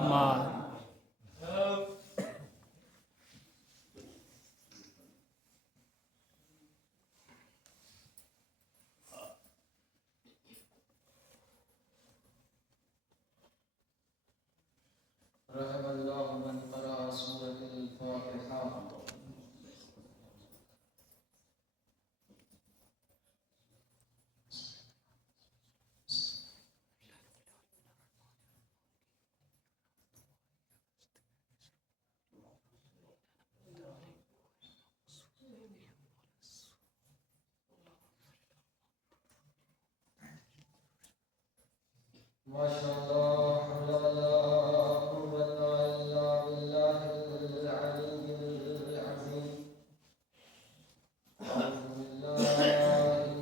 محمد. رحم اللہ من قرأ سورۃ الفاتحہ. ماشاء اللہ لا قوت الا باللہ العلی العظیم. اعوذ باللہ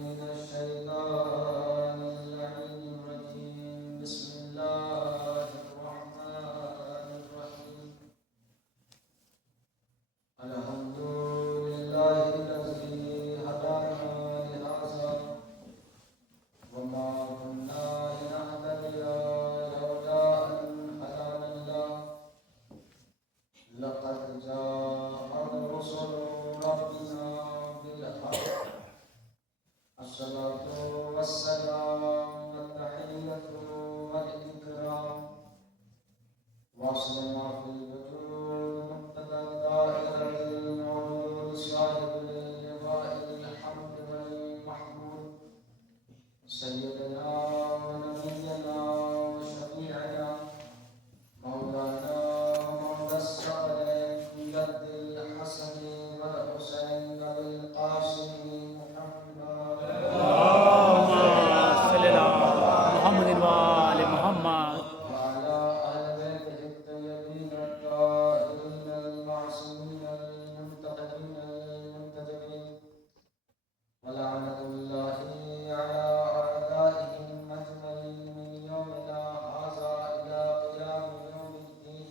من الشیطان اللعین الرجیم. بسم اللہ الرحمن الرحیم. الحمد للہ الذی ہدانا لہذا وما كنا لنهتدي لولا أن هدانا الله. لقد جاءت رسل ربنا بالحق. الصلاة والسلام والتحية والإكرام واصل ما في الوجود مقتضى الدائرة الموجود صاحب اللواء الحمد والمحمود سيدنا ونبينا وشفيعنا مولانا مولى الثقلين جد الحسن والحسين بالقاسم محمد. اللهم صل على محمد وآل محمد. وعلى أهل بيته الطيبين الطاهرين المعصومين المنتقدين المنتجبين. ولعنة الله على أعدائهم أجمعين من يومنا هذا إلى قيام يوم الدين.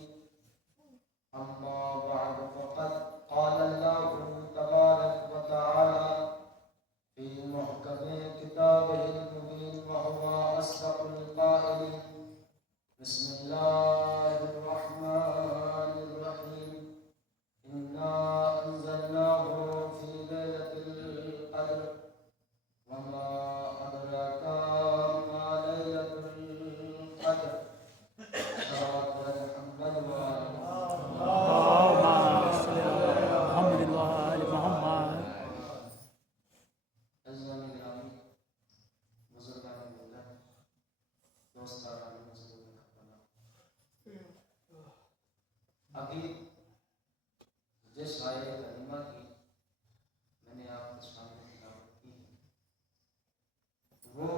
أما بعد فقد قال الله تبارك وتعالى في محكم كتابه المبين وهو أصدق القائلين. بسم الله الرحمن الرحيم. إنا أنزلناه في ليلة القدر وما أدراك ما ليلة القدر. صلوات محمد وآل محمد. اللهم صل على محمد وآل محمد. عزیزان گرامی، بزرگان ملت، دوستان مسلمان، ابھی جس آیت کریمہ کی میں نے آپ کے سامنے تلاوت کی وہ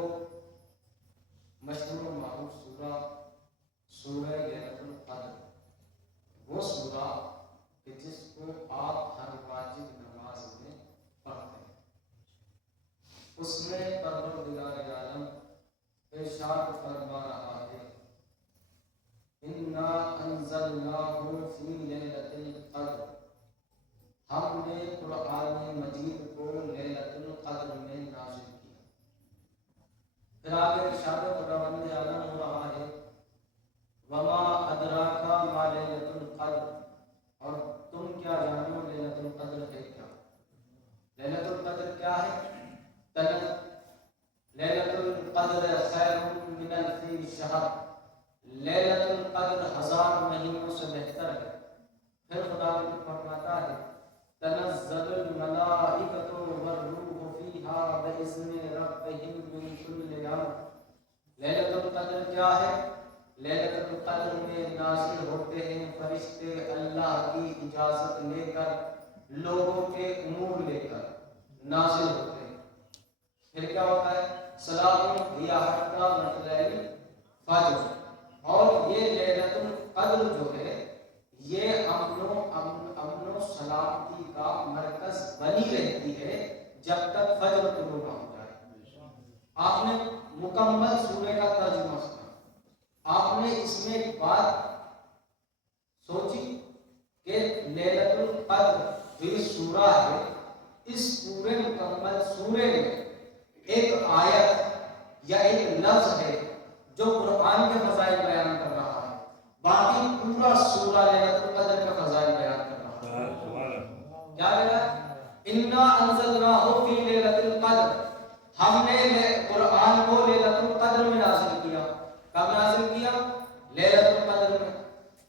مشہور و معروف سورہ سورہ لیلۃ القدر، وہ سورہ کہ جس کو آپ ہر واجب نماز میں پڑھتے ہیں. اس میں پروردگار عالم ارشاد فرما رہا ہے انا انزلناہ فی لیلۃ القدر. ہم نے قرآن مجید کو لیلۃ القدر میں نازل کیا. پھر آگے ارشاد خداوند عالم ہو رہا ہے وما ادراک ما لیلۃ القدر. اور تم کیا جانو لیلۃ القدر ہے کیا؟ لیلۃ القدر کیا ہے؟ لیلۃ القدر خیر من الف شہر. لیلۃ القدر 1000 مہینوں سے بہتر ہے. پھر خدا فرماتا ہے تنزل الملائکۃ والروح فیہا بإذن ربہم من کل امر. لیلۃ القدر کیا ہے؟ لیلۃ القدر میں نازل ہوتے ہیں فرشتے اللہ کی اجازت لے کر، لوگوں کے امور لے کر نازل ہوتے ہیں. پھر کیا ہوتا ہے؟ سلام ہی حتی مطلع الفجر. اور یہ لیلۃ القدر جو ہے یہ امن و سلامتی کا مرکز بنی رہتی ہے جب تک فجر طلوع نہ ہو جائے. آپ نے مکمل سورہ کا ترجمہ سنا. آپ نے اس میں ایک بات سوچی کہ لیلۃ القدر جو یہ سورہ ہے اس پورے مکمل سورے میں ایک آیت یا ایک لفظ ہے جو قرآن کے فضائل بیان کر رہا ہے. باقی انزلناہ فی لیلۃ القدر، ہم نے قرآن کو لیلۃ القدر میں نازل کیا۔ کب نازل کیا؟ لیلۃ القدر میں۔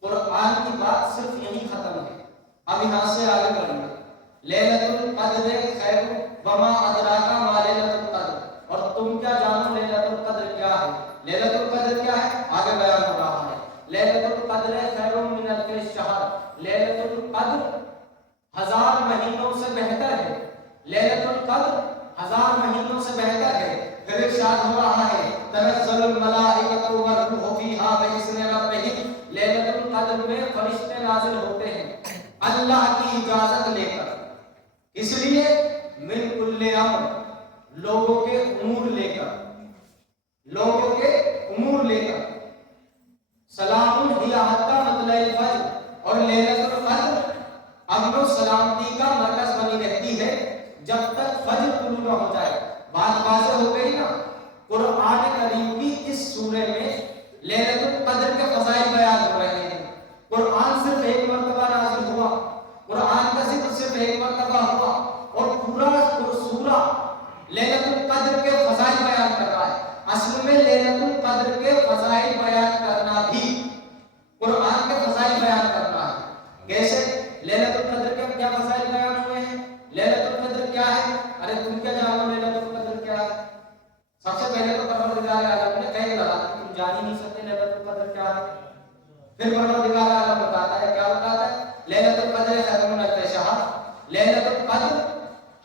قرآن کی بات صرف یہی ختم ہے، اب یہاں سے آگے بڑھیں گے۔ لیلۃ القدر خیر وما ادراک ما لیلۃ القدر، اور تم کیا جانو لیلۃ القدر کیا ہے؟ لیلۃ القدر کیا ہے آگے بیان ہو رہا ہے۔ لیلۃ القدر خیر من الف شہر، لیلۃ القدر 1000 مہینوں سے بہتر ہے۔ لیلۃ القدر 1000 مہینوں سے بہتر ہے۔ پھر ارشاد ہو رہا ہے تنزل الملائکۃ والروح فیہا بإذن ربہم، لیلۃ القدر میں فرشتے نازل ہوتے ہیں اللہ کی اجازت لے کر۔ اس لیے من کل امر، لوگوں کے امور لے کر، لوگوں کے امور لے کر۔ سلام ہی حتی مطلع الفجر، اور لیلۃ القدر امن و سلامتی کا مرکز بنی رہتی ہے جب تک فجر طلوع نہ ہو جائے۔ بات واضح ہو گئی نا؟ قرآن کریم کی اس سورے میں لیلۃ القدر کے فضائل بیان ہو رہے ہیں۔ قرآن صرف ایک مرتبہ نازل ہوا، قرآن کا ذکر صرف ایک مرتبہ ہوا، اور پورا سورہ لیلۃ القدر کے فضائل بیان کر رہا ہے۔ اصل میں لیلۃ القدر کے فضائل بیان کرنا بھی قرآن کے فضائل بیان کرنا ہے۔ کیسے؟ لیلۃ القدر کے کیا فضائل بیان ہوئے ہیں؟ لیلۃ القدر کیا ہے؟ ارے تم کیا جانو لیلۃ القدر کیا ہے؟ سب سے پہلے تو پروردگار عالم نے کہہ رہا کہ تم جان ہی نہیں سکتے لیلۃ القدر کیا ہے۔ پھر پروردگار عالم بتاتا ہے، کیا بتاتا ہے؟ لیلۃ القدر خیر من الف شہر، لیلۃ القدر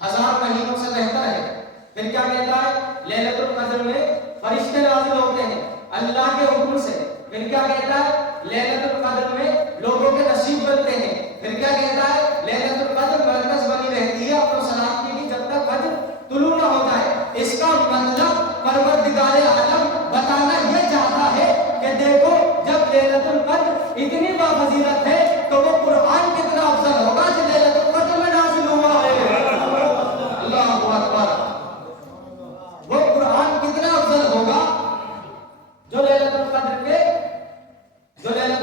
1000 مہینوں سے بہتر ہے۔ پھر کیا کہتا ہے؟ لیلۃ القدر میں فرشتے نازل ہوتے ہیں اللہ کے حکم سے۔ پھر کیا کہتا ہے؟ لیلۃ القدر میں لوگوں کے نصیب بنتے ہیں۔ پھر کیا کہتا ہے؟ لیلۃ القدر مرکز بنی رہتی ہے اپنے سلامتی کی جب تک فجر طلوع نہ ہو جائے۔ اس کا مطلب پروردگار عالم بتانا یہ چاہتا ہے کہ دیکھو جب لیلۃ القدر اتنی بافضیلت ہے تو وہ قرآن کتنا افضل ہوگا جو لیلۃ القدر میں نازل ہوا ہے۔ اللہ اکبر! وہ قرآن کتنا افضل ہوگا جو لیلۃ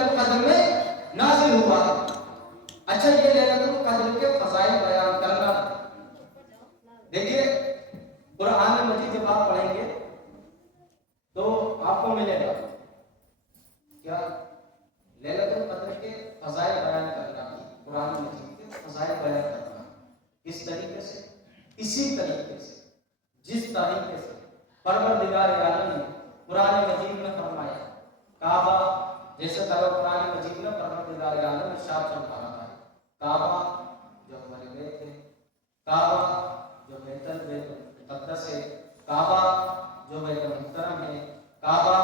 القدر میں نازل ہوا ہے۔ اچھا، یہ لیلۃ القدر کے فضائل بیان کرنا، دیکھیے قرآن مجید جب آپ پڑھیں گے تو آپ کو ملے گا کیا لیلۃ القدر کے فضائل بیان کرنا بھی قرآن مجید کے فضائل بیان کرنا۔ کس طریقے سے؟ اسی طریقے سے جس طریقے سے پروردگار عالم نے قرآن مجید میں فرمایا کعبہ، جیسے قرآن مجید میں پروردگار عالم ارشاد فرما رہا ہے کعبہ جو ہمارے بیت ہے، کعبہ جو بیت المقدس ہے، کعبہ جو بیت المحترم ہے، کعبہ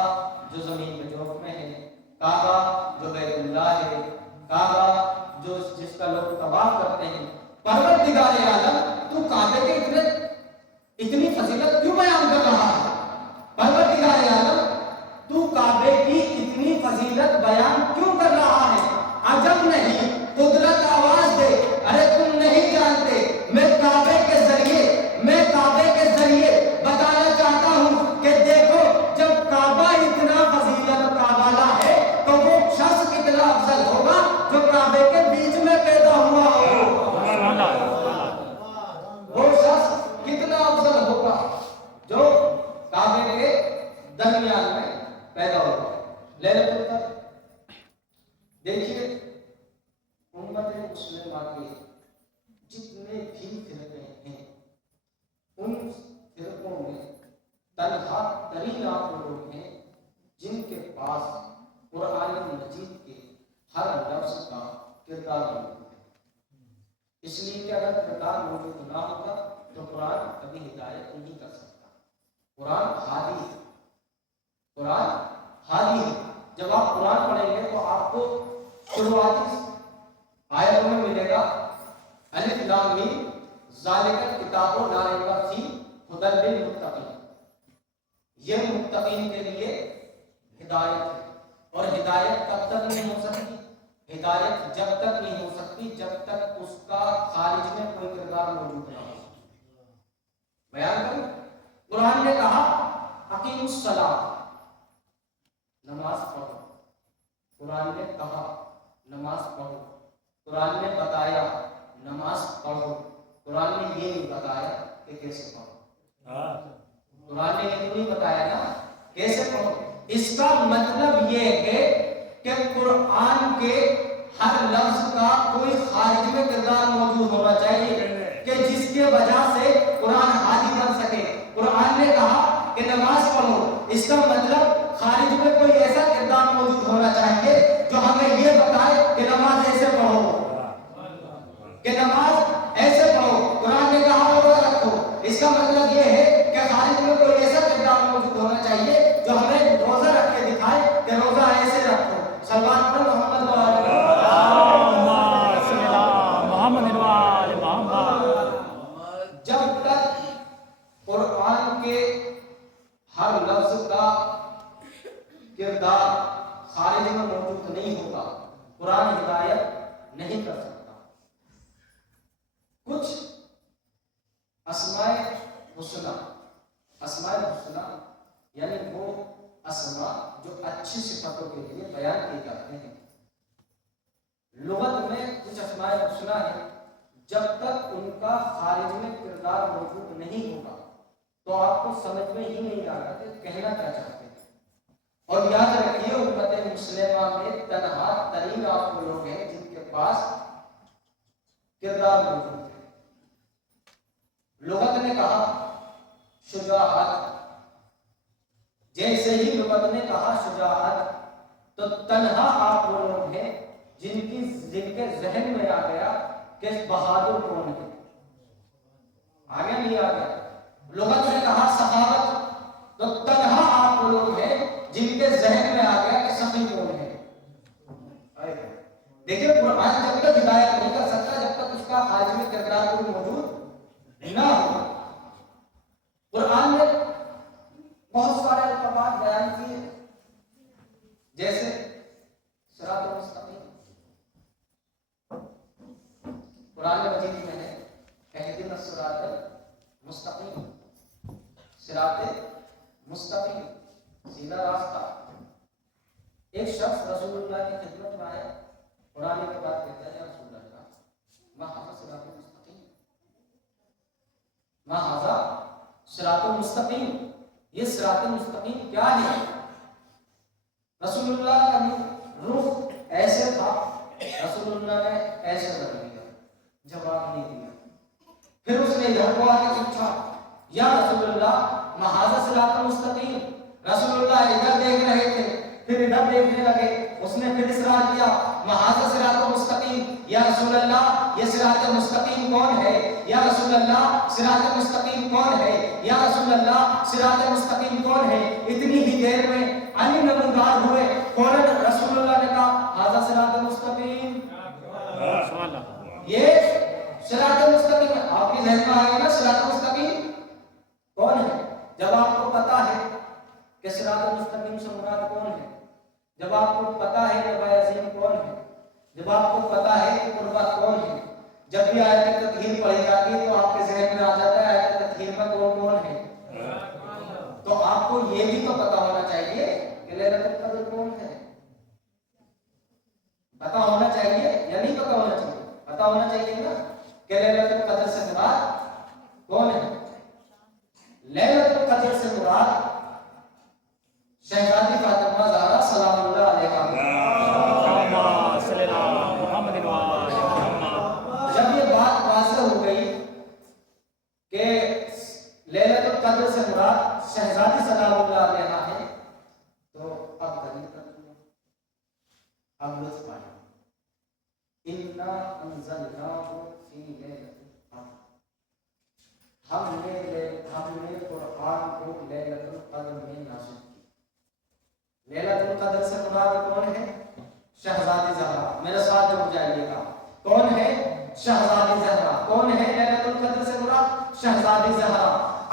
جو زمین میں جوف میں ہے، کعبہ جو بیت اللہ ہے، کعبہ جو جس کا لوگ طواف کرتے ہیں۔ پروردگار عالم تو کعبے کے اتنی فضیلت کیوں بیان کر رہا ہے؟ پروردگار عالم تو کعبے کی اتنی فضیلت بیان کیوں کر رہا ہے؟ عجب نہیں، قدرت آواز دے، ارے تم نہیں جانتے میں کعبے کے ذریعے بتانا چاہتا ہوں کہ دیکھو جب کعبہ اتنا فضیلت کا والا ہے تو وہ شخص کتنا افضل ہوگا جو کعبے کے بیچ میں پیدا ہوا ہو۔ وہ شخص کتنا افضل ہوگا جو کعبے کے درمیان میں پیدا ہوگا۔ لیلۃ القدر دیکھیے امت مسلمہ کے جتنے بھی فرقے ہیں ان فرقوں میں تنہا ترین آپ لوگ ہیں جن کے پاس قرآن مجید کے ہر لفظ کا کردار موجود ہے۔ اس لیے کہ اگر کردار موجود نہ ہوگا تو قرآن کبھی ہدایت نہیں کر سکتا۔ قرآن ہادی ہے، قرآن ہادی ہے۔ جب آپ قرآن پڑھیں گے تو آپ کو شروعاتی آیتوں میں ملے گا الف لام میم ذالک الکتاب لا ریب فیہ ھدی للمتقین، یہ متقین کے لیے ہدایت ہے۔ اور ہدایت کب تک نہیں ہو سکتی؟ ہدایت جب تک نہیں ہو سکتی جب تک اس کا خارج میں کوئی کردار موجود نہ ہو۔ بیان کروں، قرآن نے کہا اقیموا الصلاۃ، نماز پڑھو۔ قرآن نے کہا نماز پڑھو، قرآن نے بتایا نماز پڑھو، قرآن نے یہ نہیں بتایا کہ کیسے پڑھو، قرآن نے یہ نہیں بتایا نا کیسے پڑھو۔ اس کا مطلب یہ ہے کہ قرآن کے ہر لفظ کا کوئی خارج میں کردار موجود ہونا چاہیے کہ جس کے وجہ سے قرآن ہادی بن سکے۔ قرآن نے کہا کہ نماز پڑھو، اس کا مطلب خارج میں کوئی ایسا کردار موجود ہونا چاہیے جو ہمیں یہ بتائے کہ نماز ایسے پڑھو، کہ نماز ایسے پڑھو۔ قرآن نے کہا روزہ رکھو، اس کا مطلب یہ ہے کہ خارج میں کوئی ایسا کردار موجود ہونا چاہیے جو ہمیں روزہ رکھ کے دکھائے کہ روزہ ایسے رکھو۔ سلمان پر محمد جب تک قرآن کے ہر لفظ کا کردار خارج میں موجود نہیں ہوگا قرآن ہدایت نہیں کر سکتا۔ کچھ اسماء حسنہ یعنی وہ اسماء جو اچھی صفتوں کے لیے بیان کیے جاتے ہیں، لغت میں کچھ اسماء حسنہ ہیں، جب تک ان کا خارج میں کردار موجود نہیں ہوگا تو آپ کو سمجھ میں ہی نہیں آ رہا کہ کہنا کیا چاہتے ہیں۔ اور یاد رکھیے امت مسلمہ میں تنہا ترین آپ وہ لوگ ہیں جن کے پاس کردار موجود ہے۔ لغت نے کہا شجاعت، جیسے ہی لغت نے کہا شجاعت تو تنہا آپ وہ لوگ ہیں جن کے ذہن میں آ گیا کہ بہادر کون ہے۔ آگے نہیں آ گیا۔ لغت نے کہا سخاوت تو تنہا آپ وہ لوگ ہیں جن کے ذہن میں آ گیا کہ سخی کون ہے۔ دیکھیں قرآن جب تک ہدایت نہیں کر سکتا جب تک اس کا خارج میں کردار کوئی موجود نہ ہو۔ قرآن نے بہت سارے القابات بیان کیے جیسے صراط المستقیم، قرآن مجید میں ہے اہدنا الصراط المستقیم، صراط مستقیم سیدھا راستہ۔ ایک شخص رسول اللہ کی خدمت میں آیا، قرآن کے بعد کہتا ہے یا رسول اللہ ما ھذا صراط المستقیم، ما ھذا صراط المستقیم، یہ صراط المستقیم کیا ہے؟ رسول اللہ کا رخ ایسے تھا، رسول اللہ نے ایسے کر لیا، جواب نہیں دیا۔ پھر اس نے ادھر کو آ کے پوچھا یا رسول اللہ ما ھذا صراط المستقیم، رسول اللہ ادھر دیکھ رہے تھے پھر ادھر دیکھنے لگے، اس نے پھر اصرار کیا ما ھذا صراط المستقیم، یا رسول اللہ یہ صراط مستقیم کون ہے؟ یا رسول اللہ صراط مستقیم کون ہے؟ یا رسول اللہ صراط مستقیم کون ہے؟ اتنی ہی دیر میں علی نمودار ہوئے، فوراً رسول اللہ نے کہا ھذا صراط مستقیم، یہ صراط مستقیم ہے۔ آپ کے ذہن میں آئے نا صراط مستقیم کون ہے؟ جب آپ کو پتا ہے کہ صراط مستقیم سے مراد کون ہے، جب آپ کو پتا ہے کہ نبی عظیم کون ہے، جب آپ کو پتا ہے کہ قربت کون ہے، جب بھی آیت تطہیر پڑھی جاتی ہے تو آپ کے ذہن میں آ جاتا ہے آیت تطہیر میں کون کون ہے، تو آپ کو یہ بھی تو پتا ہونا چاہیے کہ لیلۃ القدر کون ہے۔ پتا ہونا چاہیے یا نہیں پتا ہونا چاہیے؟ پتا ہونا چاہیے نا کہ لیلۃ القدر سے مراد کون ہے۔ لیلۃ القدر سے مراد شہزادی فاطمہ زہرا سلام اللہ علیہا۔ جب یہ بات واضح ہو گئی کہ لیلۃ القدر سے مراد شہزادی سلام اللہ علیہا ہے تو اب دلیل کر دوں، اب لطف آیا انا انزلناہ فی لیلۃ القدر، ہم نے قرآن کو لیلۃ القدر میں نازل کی۔ لیلۃ القدر سے مراد کون ہے؟ شہزادی زہرا، میرے ساتھ جڑ جائیے گا، کون ہے؟ شہزادی زہرا۔ کون ہے لیلۃ القدر سے مراد؟ شہزادی زہرا۔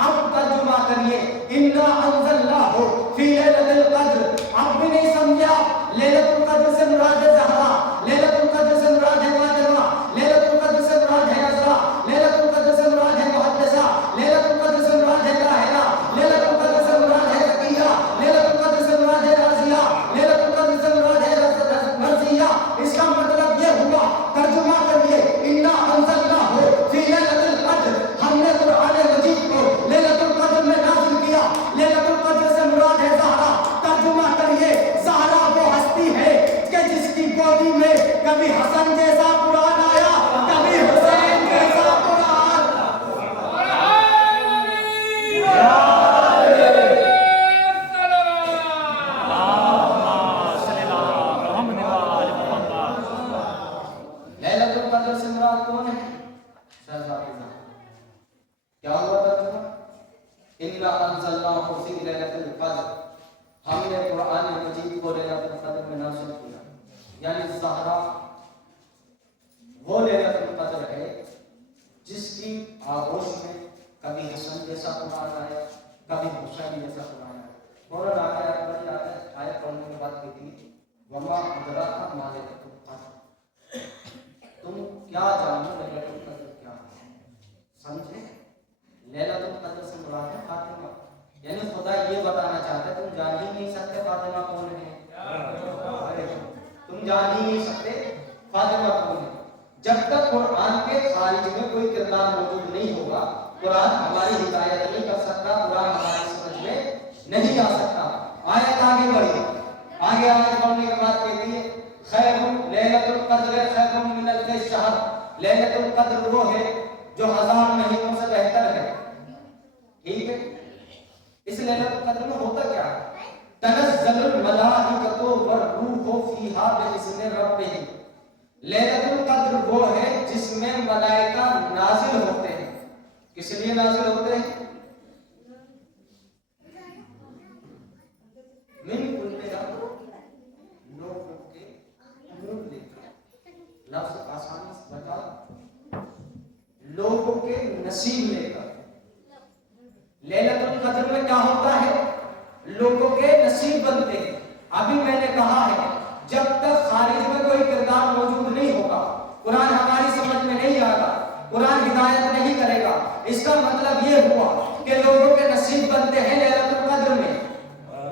اب ترجمہ کریے انا انزلناہ فی لیلۃ القدر، اب بھی نہیں سمجھا لیلۃ القدر سے مراد ہے زہرا، لیلۃ القدر سے مراد ہے فاطمہ، لیلۃ القدر سے مراد ہے نزرہ، لیلۃ القدر سے مراد ہے محدثہ، لیلۃ القدر سے مراد ہے طاہرہ، لیلۃ القدر سے مراد ہے زکیہ، لیلۃ القدر سے مراد ہے راضیہ، لیلۃ القدر سے مراد ہے مرضیہ۔ اس کا مطلب یہ ہوا، ترجمہ کریے انا انزلناہ فی لیلۃ القدر، زندگی میں کبھی حسن جیسا قرآن آیا، کبھی حسین جیسا قرآن. ليلة القدر سے مراد کون ہے؟ شہزادی زہرا. کیا ہوا ترجمہ؟ اِنَّا أَنزَلْنَاهُ فِي لَيْلَةِ الْقَدْرِ، ہم نے قرآن مجید کو لیلۃ القدر میں نازل کیا. یعنی زہرا وہ لیلۃ القدر ہے جس کی آغوش میں کبھی حسن جیسا قرآن آیا، کبھی حسین جیسا قرآن آیا. فوراً آیت پڑھنے کے بعد کہتی وَمَا أَدْرَاكَ مَا لَيْلَةُ الْقَدْرِ، تم کیا جانو لیلۃ القدر کیا ہے؟ سمجھے؟ لیلۃ القدر سے مراد ہے فاطمہ. یعنی خدا یہ بتانا چاہتا ہے تم جان ہی نہیں سکتے فاطمہ کون ہے. تم جان ہی نہیں سکتے فاطمہ کون ہے. جب تک قرآن کے خارج میں کوئی کردار موجود نہیں ہوگا، قرآن ہماری ہدایت نہیں کر سکتا، قرآن ہماری سمجھ میں نہیں آ سکتا. آیت آگے بڑھی، آگے آیت پڑھنے کے بعد کہتی ہے خیر لیلۃ القدر خیر من الف شہر. لیلۃ القدر وہ ہے جو 1000 مہینوں سے بہتر ہے. ٹھیک ہے، اس لیلۃ القدر میں ہوتا کیا ہے؟ تنزل الملائکۃ والروح فیہا باذن ربہم. لیلۃ القدر وہ ہے جس میں ملائکہ نازل ہوتے ہیں. کس لیے نازل ہوتے ہیں؟ من کل لوگوں کے نور لے کر. لفظ آسانی سے بتا، لوگوں کے نصیب لے کر. لیلۃ القدر میں کیا ہوتا ہے؟ لوگوں کے نصیب بنتے ہیں. ابھی میں نے کہا ہے جب تک خارج میں کوئی کردار موجود نہیں ہوگا، قرآن ہماری سمجھ میں نہیں آئے گا، قرآن ہدایت نہیں کرے گا. اس کا مطلب یہ ہوا کہ لوگوں کے نصیب بنتے ہیں لیلۃ القدر میں.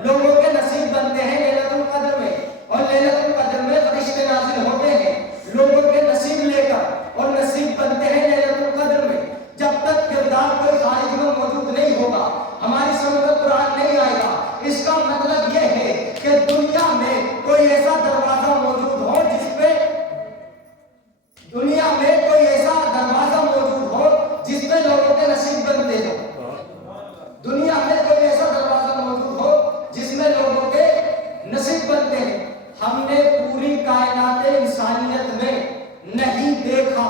لوگوں کے نصیب بنتے ہیں لیلۃ القدر میں، اور لیلۃ القدر میں فرشتے نازل ہوتے ہیں لوگوں کے نصیب لے کر، اور نصیب بنتے ہیں لیلۃ القدر میں. جب تک کردار کوئی خارج میں موجود نہیں ہوگا، ہماری سمجھ میں قرآن نہیں آئے گا. اس کا مطلب یہ ہے کہ دنیا میں کوئی ایسا دروازہ موجود ہو جس پہ دنیا میں کوئی ایسا دروازہ موجود ہو جس پہ لوگوں کے نصیب بنتے ہو. دنیا میں کوئی ایسا دروازہ موجود ہو جس میں لوگوں کے نصیب بنتے ہیں. ہم نے پوری کائنات انسانیت میں نہیں دیکھا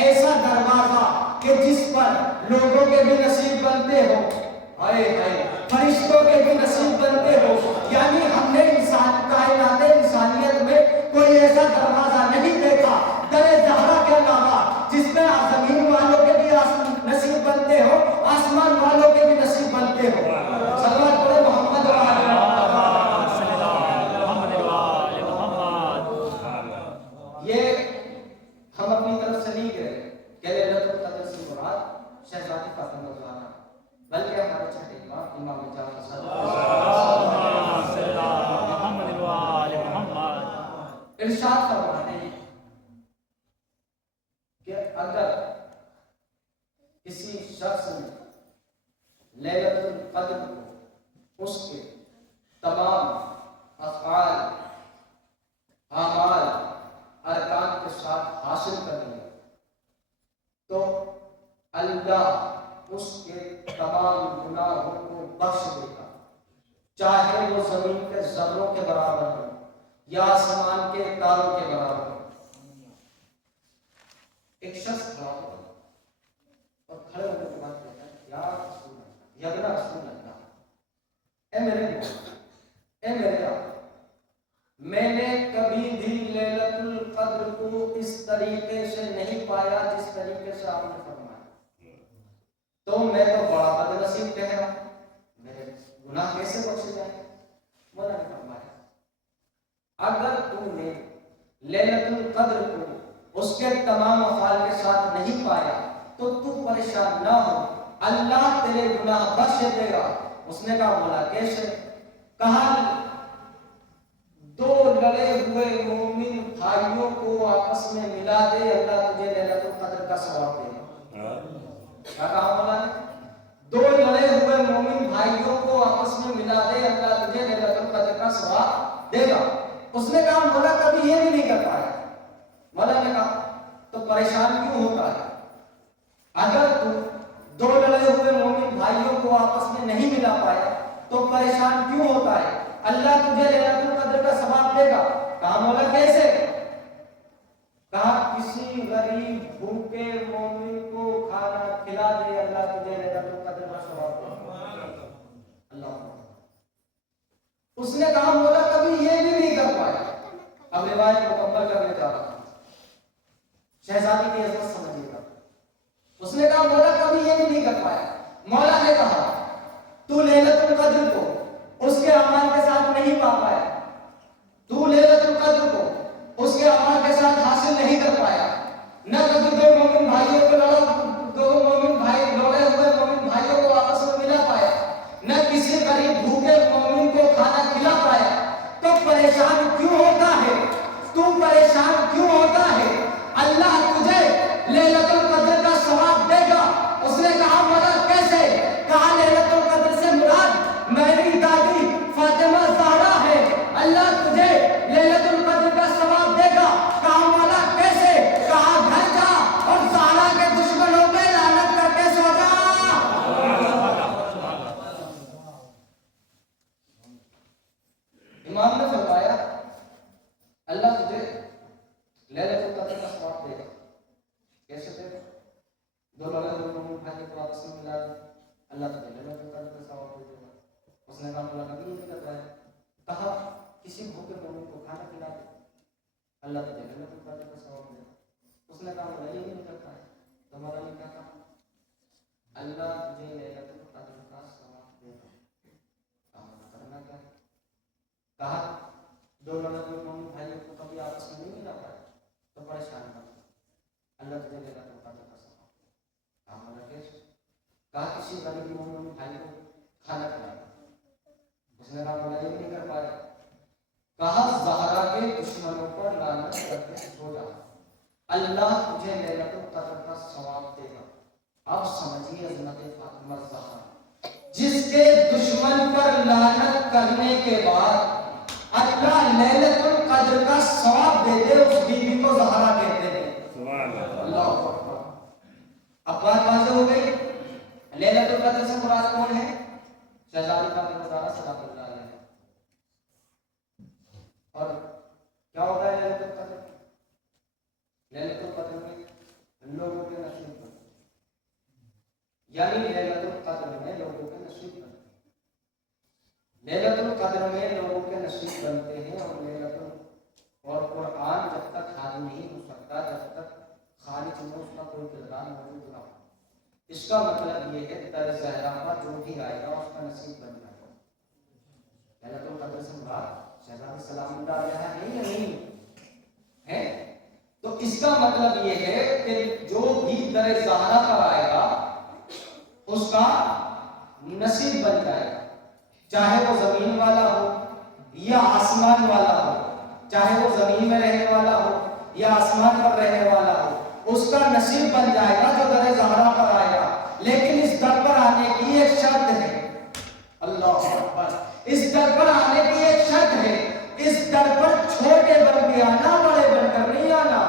ایسا دروازہ کہ جس پر لوگوں کے بھی نصیب بنتے ہو، فرشتوں کے بھی نصیب بنتے ہو. یعنی ہم نے کائنات انسانیت میں کوئی ایسا دروازہ نہیں دیکھا در زہرا کے علاوہ جس میں زمین والوں کے بھی نصیب بنتے ہو، آسمان والوں کے بھی نصیب بنتے ہو. صلوات پڑھے محمد و آل محمد. یہ ہم اپنی طرف سے نہیں کہہ رہے کہ لیلۃ القدر سے مراد شہزادی فاطمہ زہرا، بلکہ ہمارے چھٹے امام امام جعفر صادق ارشاد فرماتے ہیں کہ اگر کسی شخص نے لیلۃ القدر کو اس کے تمام افعال، اعمال، ارکان کے ساتھ حاصل کر لیا تو اللہ اس کے تمام گناہوں کو بخش دے گا، چاہے وہ زمین کے ذروں کے برابر ہو یا آسمان کے تاروں کے برابر ہو. ایک شخص کھڑا ہو اور کھڑے ہونے کے بعد کہتا ہے یا رسول اللہ، یا بنا رسول اللہ، اے میرے مولا، اے میرے آقا، میں نے کبھی بھی لیلۃ القدر کو اس طریقے سے نہیں پایا جس طریقے سے آپ نے فرمایا، تو میں تو بڑا بد نصیب ٹھہرا، میرے گناہ کیسے بخشے جائیں؟ مولا نے فرمایا اگر تم نے لیلۃ القدر کو اس کے تمام افعال کے ساتھ نہیں پایا تو تم پریشان نہ ہو، اللہ تیرے گناہ بخش دے گا. اس نے کہا مولا کیسے؟ کہا دو لڑے ہوئے مومن بھائیوں کو آپس میں ملا دے، اللہ تجھے لیلۃ القدر کا ثواب دے گا. کیا کہا مولا نے؟ دو لڑے ہوئے مومن بھائیوں کو آپس میں ملا دے، اللہ تجھے لیلۃ القدر کا ثواب دے گا. اس نے کہا مولا کبھی یہ بھی نہیں کر پایا. مولا نے کہا تو پریشان کیوں ہوتا ہے؟ اگر تو دو لڑے ہوئے مومن بھائیوں کو آپس میں نہیں ملا پایا تو پریشان کیوں ہوتا ہے؟ اللہ تجھے لیلۃ القدر کا ثواب دے گا. کہا مولا کیسے؟ کہا کسی غریب بھوکے مومن کو کھانا کھلا دے، اللہ تجھے لیلۃ القدر کا ثواب دے گا. اللہ. اس نے کہا مولا کبھی یہ بھی نہیں کر پایا. اب روایت مکمل کرنے جا رہا ہوں، شہزادی کی عظمت سمجھیے گا. اس نے کہا مولا کبھی یہ بھی نہیں کر پایا. مولا نے کہا تو لیلۃ القدر کو اس کے اعمال کے ساتھ نہیں پا پایا، تو لیلۃ القدر کو اس کے اعمال کے ساتھ حاصل نہیں کر پایا. نہ کبھی دو مومن بھائیوں کو دو مومن بھائی لڑے ہوئے مومن بھائیوں کو آپس میں ملا پایا، نہ کسی غریب بھوکے مومن کو کھانا کھلا پایا. تو پریشان کیوں ہوتا ہے؟ تو پریشان کیوں ہوتا ہے؟ اللہ تجھے لیلۃ القدر کا ثواب دے گا. اس نے کہا مولا کیسے؟ کہا لیلۃ القدر سے مراد میری دادی فاطمہ زہرا ہے، اللہ تجھے لیلۃ القدر کا ثواب دے گا. کہا مولا کیسے؟ کہا گھر جا اور زہرا کے دشمنوں پہ لعنت کر کے سو جا. امام نے فرمایا اللہ تجھے لیلۃ القدر کا ثواب دے گا. کیسے دے گا؟ دو لڑے ہوئے مومن بھائی کو آپس میں ملا دے، اللہ تجھے لیلۃ القدر کا ثواب دے گا. اس نے کہا مولا کبھی نہیں کرتا ہے. کہا کسی بھوکے مومن کو کھانا کھلا دے، اللہ تجھے لیلۃ القدر کا ثواب دے گا. اس نے کہا مولا یہ نہیں کرتا ہے. تو مولا نے کہا اللہ تجھے لیلۃ القدر کا ثواب دے گا. کرنا کیا ہے؟ کہا دو لڑے ہوئے مومن بھائیوں کو کبھی آپس میں نہیں ملا پایا تو پریشان مت، اللہ تجھے لیلۃ القدر کا ثواب دے گا. کہا مولا کیسے؟ کہا کسی غریب مومن بھائی کو کھانا کھلا دے. اس نے کہا مولا یہ نہیں کر پایا. کہا زہرا کے دشمنوں پر لعنت کر کے سو جا، اللہ تجھے لیلۃ القدر کا ثواب دے گا. اب سمجھیے عظمت فاطمہ زہرا، جس کے دشمن پر لعنت کرنے کے بعد اللہ لیلۃ القدر کا ثواب دے دے، اس بیوی کو زہرا کہتے ہیں. اللہ اکبر. اب بات واضح ہو گئی. لیلۃ القدر سے مراد کون ہے؟ شہزادی فاطمہ زہرا سلام اللہ علیہ. اور کیا ہوتا ہے لیلۃ القدر؟ لیلۃ القدر میں لوگوں کے نصیب بنتے ہیں، یعنی لیلۃ القدر میں لوگوں کے نصیب بنتے ہیں. لیلۃ القدر میں لوگوں کے نصیب بنتے ہیں. اور قرآن جب تک خالی نہیں ہو سکتا جب تک خارج میں اس کا کوئی کردار موجود نہ ہو. اس کا مطلب یہ ہے در زہرا پر جو بھی آئے گا اس کا نصیب بن جائے گا. لیلۃ القدر سے مراد شہزادی سلام اللہ علیہ ہے یا نہیں ہے؟ تو اس کا مطلب یہ ہے کہ جو بھی در زہرا پر آئے گا اس کا نصیب بن جائے گا، چاہے وہ زمین والا ہو یا آسمان والا ہو، چاہے وہ زمین میں رہنے والا ہو یا آسمان پر رہنے والا ہو، اس کا نصیب بن جائے گا جو در زہرا پر آئے گا. لیکن اس در پر آنے کی ایک شرط ہے. اللہ اکبر. اس در پر آنے کی ایک شرط ہے. اس در پر چھوٹے بن کے آنا، بڑے بن کر نہیں آنا.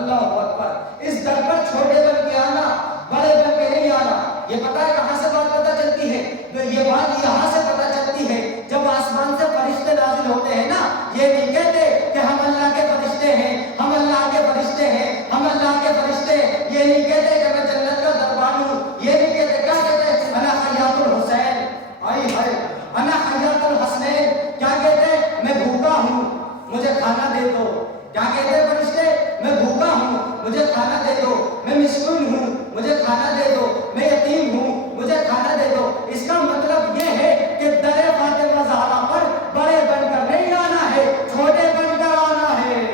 اللہ اکبر. اس در پر چھوٹے بن کے آنا، بڑے بن کے نہیں آنا. یہ پتہ ہے کہاں سے بات پتہ چلتی ہے؟ یہ بات یہاں سے پتہ چلتی ہے جب آسمان سے فرشتے نازل ہوتے ہیں نا، یہ نہیں کہتے کہ ہم اللہ کے فرشتے ہیں، ہم اللہ کے فرشتے ہیں، ہم اللہ کے فرشتے. یہ نہیں کہتے کہ میں جنت کا دربان ہوں. یہ نہیں کہتے. کیا کہتے؟ انا حیات الحسین. آئی ہائے. انا حیات الحسنین. کیا کہتے؟ میں بھوکا ہوں، مجھے کھانا دے دو. کیا کہتے فرشتے؟ میں بھوکا ہوں، مجھے کھانا دے دو. میں مسکین ہوں، مجھے کھانا دے دو. میں یتیم ہوں، مجھے کھانا دے دو. اس کا مطلب یہ ہے کہ در فاطمہ زہرا پر بڑے بن کر نہیں آنا ہے، چھوٹے بن کر آنا ہے.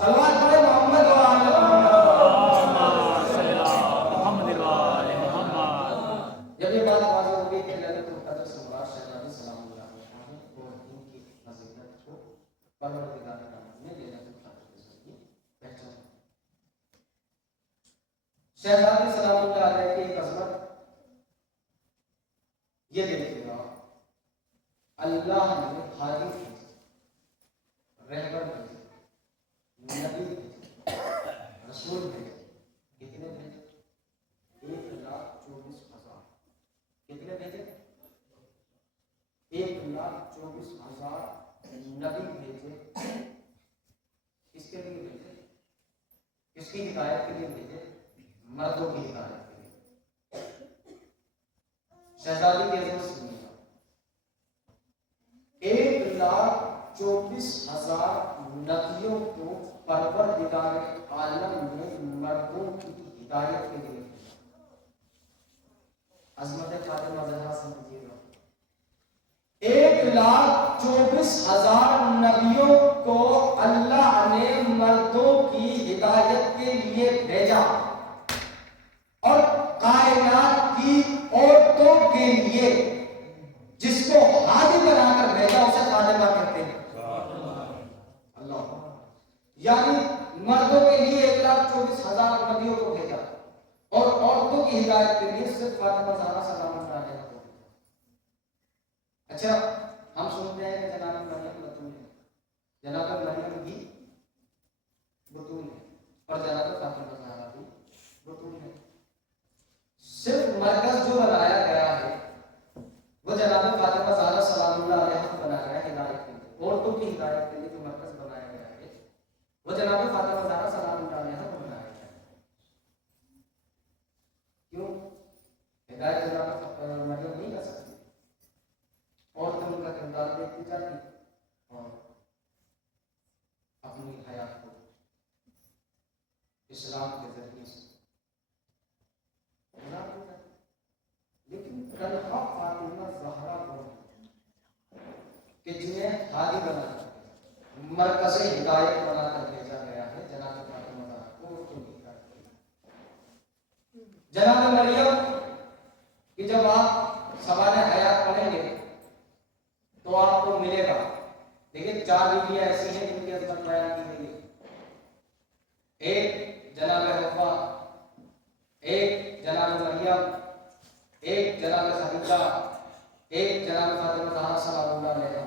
صلوات پڑھے محمد و آل محمد. جب یہ بات واضح ہو گئی کہ لیلۃ القدر سے مراد شہزادی سلام اللہ علیہ اور ان کی فضیلت کو پروردگار کامل نے لیلۃ القدر کے ذریعے پہچانا. شہزادی سلام اللہ علیہ کی ایک عظمت یہ دیکھیے گا. اللہ نے حاجی پیغمبر بھیجے، نبی بھیجے، رسول بھیجے. کتنے بھیجے؟ 1,24,000. کتنے بھیجے؟ 1,24,000 نبی بھیجے. کس کے لیے بھیجے؟ کس کی ہدایت کے لیے بھیجے؟ مردوں کی ہدایت کے لیے. شہزادی کی عظمت سنیے گا. 1,24,000 نبیوں کو پروردگار عالم نے مردوں کی ہدایت کے لیے بھیجا. عظمت فاطمہ زہرا سمجھیے گا. 1,24,000 نبیوں کو اللہ نے مردوں کی ہدایت کے لیے بھیجا اور کائنات کی عورتوں کے لیے جس کو ہادی بنا کر بھیجا اسے فاطمہ کہتے ہیں. اللہ. یعنی مردوں کے لیے 1,24,000 نبیوں کو بھیجا اور عورتوں کی ہدایت کے لیے صرف فاطمہ زہرا سلام اللہ علیہا کو بھیجا. اچھا ہم سنتے ہیں کہ جناب مریم بتول ہے، جناب مریم بھی بتول ہے اور جناب فاطمہ زہرا بھی بتول ہے. صرف مرکز جو بنایا گیا ہے وہ جناب فاطمہ زہرا سلام اللہ علیہا کو بنایا گیا ہدایت کے لیے. عورتوں کی ہدایت کے لیے جو مرکز بنایا گیا ہے وہ جناب فاطمہ زہرا سلام اللہ علیہا کو بنایا گیا ہے. کیوں؟ ہدایت جناب مریم نہیں کر سکتی اور تم کا کردار دیکھتی جاتی اور اپنی حیات کو اسلام کے ذریعے سے گزارتی جاتی. لیکن تنہا فاطمہ زہرا کو کہ جنہیں ہادی بنا کر مرکز ہدایت بنا کر بھیجا گیا ہے جناب فاطمہ زہرا کو تو جناب مریم کہ جب آپ سوال حیات پڑھیں گے تو آپ کو ملے گا. دیکھیں 4 بیویاں ایسی ہیں جن کی عظمت بیان کی گئی ہے. ایک جناب حوا، ایک جناب مریم، ایک جناب خدیجہ، ایک جناب فاطمہ زہرا سلام اللہ علیہا.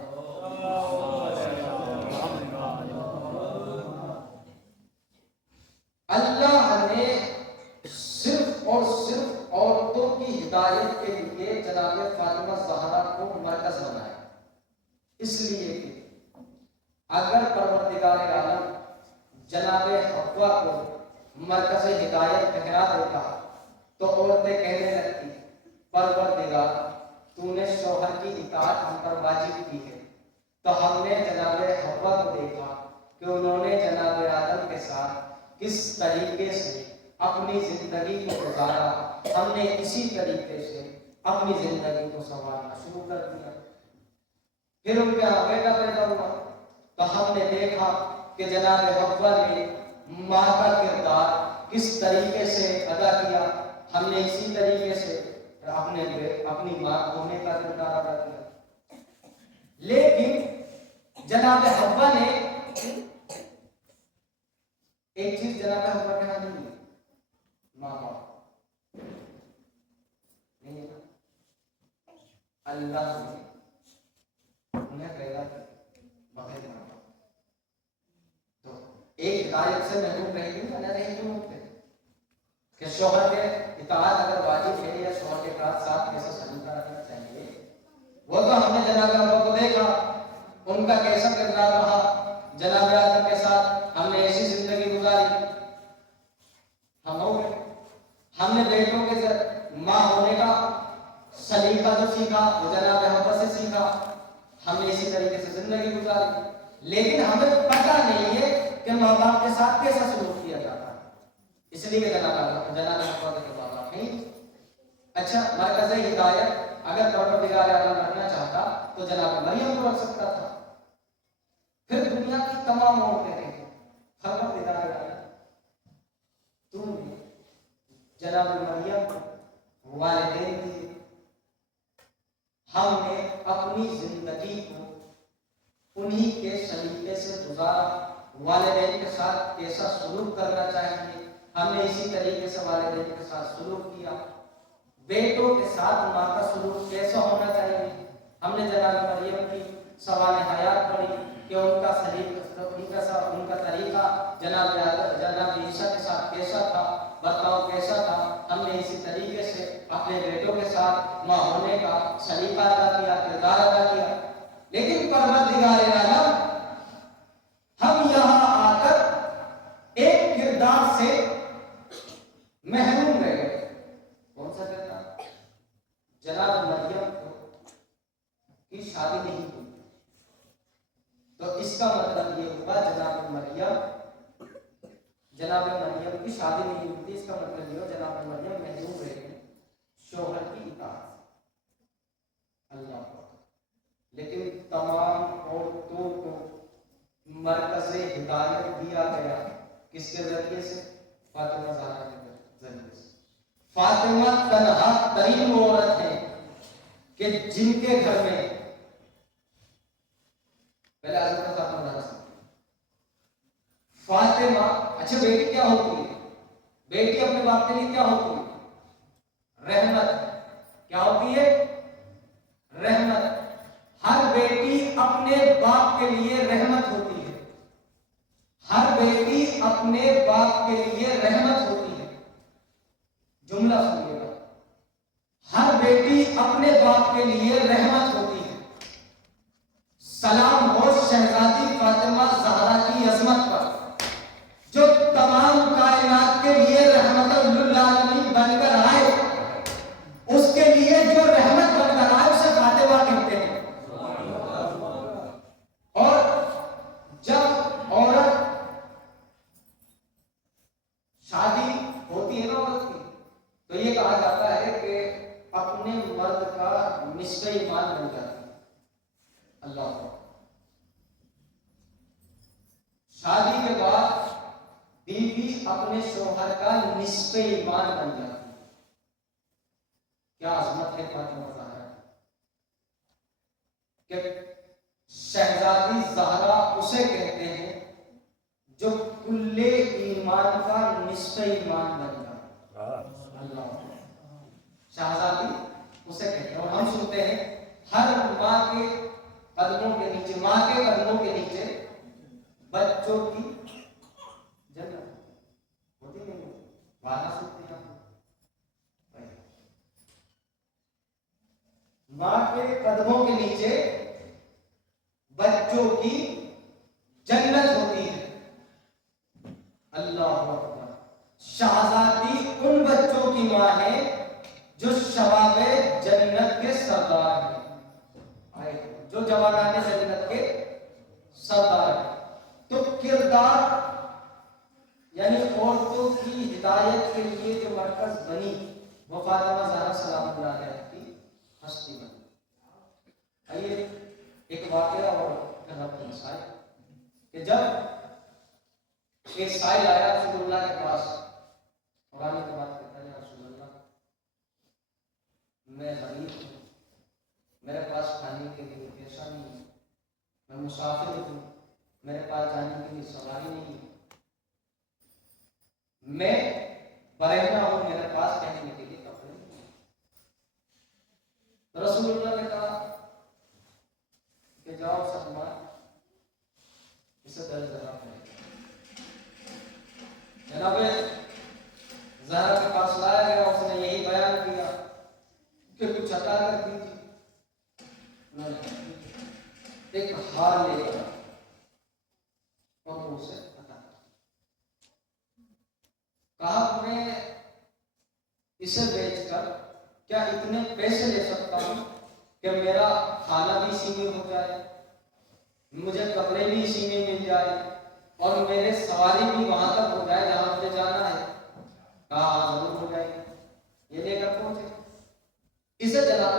اللہ نے صرف اور صرف عورتوں کی ہدایت کے لیے جناب فاطمہ زہرا کو مرکز بنایا. اس لیے کہ اگر پروردگار عالم جناب حوا کو مرکز ہدایت ٹھہرا دیتا تو عورتیں کہنے لگتی پروردگار تو نے شوہر کی اطاعت ہم پر واجب کی ہے. تو ہم نے جناب حوا کو دیکھا کہ انہوں نے جناب آدم کے ساتھ کس طریقے سے اپنی زندگی کو گزارا، ہم نے اسی طریقے سے اپنی زندگی کو سنوارنا شروع کر دیا. پھر ان کے یہاں بیٹا پیدا ہوا تو ہم نے دیکھا کہ جناب حوا نے ماں کا کردار کس طریقے سے ادا کیا، ہم نے اسی طریقے سے اپنی ماں ہونے کا کردار ادا کیا. لیکن جناب حوا نے ایک چیز جناب حوا کے ہاں نہیں ہے، ماں باپ نہیں ہے. اللہ نے انہیں پیدا کیا بغیر ماں باپ. تو ایک ہدایت سے محروم رہیں گے نہ رہیں گے ہوتے کہ شوہر کے اطاعت اگر واجب ہے یا شوہر کے ساتھ کیسا سلیقہ رکھنا چاہیے. وہ تو ہم نے جناب حوا کو دیکھا ان کا کیسا کردار رہا جناب آدم کے ساتھ، ہم نے ایسی زندگی گزاری. ہم ہو گئے، ہم نے بیٹوں کے ماں ہونے کا سلیقہ جو سیکھا وہ جناب حوا سے سیکھا، ہم نے اسی طریقے سے زندگی گزاری. لیکن ہمیں پتہ نہیں ہے کہ ماں باپ کے ساتھ کیسا سلوک کیا جاتا ہے، اس لیے کہ جناب حوا کے ماں باپ نہیں. اچھا مرکز ہدایت اگر پروردگار عالم رکھنا چاہتا تو جناب مریم کو رکھ سکتا تھا. پھر دنیا کی تمام عورتیں ہیں پروردگار عالم تو نے جناب مریم کو والدین دیے. ہم نے اپنی زندگی کو انہی کے سلیقے سے گزارا. والدین کے ساتھ کیسا سلوک کرنا چاہیے ہم نے اسی طریقے سے والدین کے ساتھ سلوک کیا. بیٹوں کے ساتھ ماں کا سلوک کیسا ہونا چاہیے ہم نے جناب مریم کی سوال حیات پڑھی کہ ان کا سلیقہ مریم کی شادی نہیں ہوتی، اس کا مطلب یہ ہو جناب مریم محروم رہے شوہر کی اطاعت سے، اللہ کو۔ لیکن تمام عورتوں کو مرکز ہدایت دیا گیا کس کے ذریعے سے؟ فاطمہ زہرا کے ذریعے سے۔ فاطمہ تنہا ترین عورت ہے کہ جن کے گھر میں پہلے حضرت فاطمہ زہرا سے فاطمہ، اچھا بیٹی کیا ہوتی ہے؟ بیٹی اپنے باپ کے لیے کیا ہوتی ہے؟ رحمت۔ کیا ہوتی ہے؟ رحمت۔ ہر بیٹی اپنے باپ کے لیے رحمت ہوتی ہے، ہر بیٹی اپنے باپ کے لیے رحمت ہوتی ہے۔ جملہ سنیے گا، ہر بیٹی اپنے باپ کے لیے رحمت ہوتی ہے۔ سلام ہو شہزادی فاطمہ زہرا کی عظمت پر، جو تمام کائنات کے لیے رحمت للعالمین بن کر آئے، اس کے لیے جو رحمت بن کر آئے اسے فاطمہ کہتے ہیں۔ اور جب عورت شادی ہوتی ہے نا عورت کی، تو یہ کہا جاتا ہے کہ اپنے مرد کا نصف ایمان بن جاتی ہے۔ اللہ کو شادی کے بعد بیوی اپنے شوہر کا نصف ایمان بن جاتی ہے۔ کیا عظمت ہے فاطمہ زہرا کہ شہزادی زہرا اسے کہتے ہیں جو کل ایمان کا نصف ایمان بن جاتا ہے۔ اللہ شہزادی اسے کہتے ہیں۔ اور ہم سنتے ہیں ہر ماں کے قدموں کے نیچے، ماں کے قدموں کے نیچے بچوں کی جنت ہوتی نہیں، گانا سنتے ہیں ماں کے قدموں کے نیچے بچوں کی جنت ہوتی ہے۔ اللہ اکبر۔ شہزادی ان بچوں کی ماں ہے جو شباب جنت کے سردار ہیں، جو جوانان جنت کے سردار ہیں۔ تو کردار یعنی عورتوں کی ہدایت کے لیے جو مرکز بنی وہ فاطمہ زہرا سلام اللہ علیہا کی ہستی بنی۔ آئیے ایک واقعہ اور پھر رب کے مسائل کہ جب ایک سائل آیا رسول اللہ کے پاس اور آنے کے بعد کہتا ہے رسول اللہ میں غریب ہوں، میرے پاس کھانے کے لیے پیسہ نہیں ہے، میں مسافر ہوں، میرے پاس جانے کے لیے سواری نہیں ہے، میں برہنہ ہوں، میرے پاس پہننے کے لیے کپڑے نہیں ہیں۔ رسول اللہ نے کہا کہ جاؤ سلمان اسے درج ذرا کرے۔ جناب زہرا کے پاس لایا گیا، اس نے یہی بیان کیا کہ کچھ عطا کر دیجیے۔ ایک ہار لے کر اور وہ اسے عطا کہا میں اسے بیچ کر کیا اتنے پیسے لے سکتا ہوں کہ میرا کھانا بھی اسی میں ہو جائے، مجھے کپڑے بھی اسی میں مل جائے اور میرے سواری بھی وہاں تک ہو جائے جہاں مجھے جانا ہے؟ کہا ضرور ہو جائے گی۔ یہ لے کر پہنچے۔ اسے جناب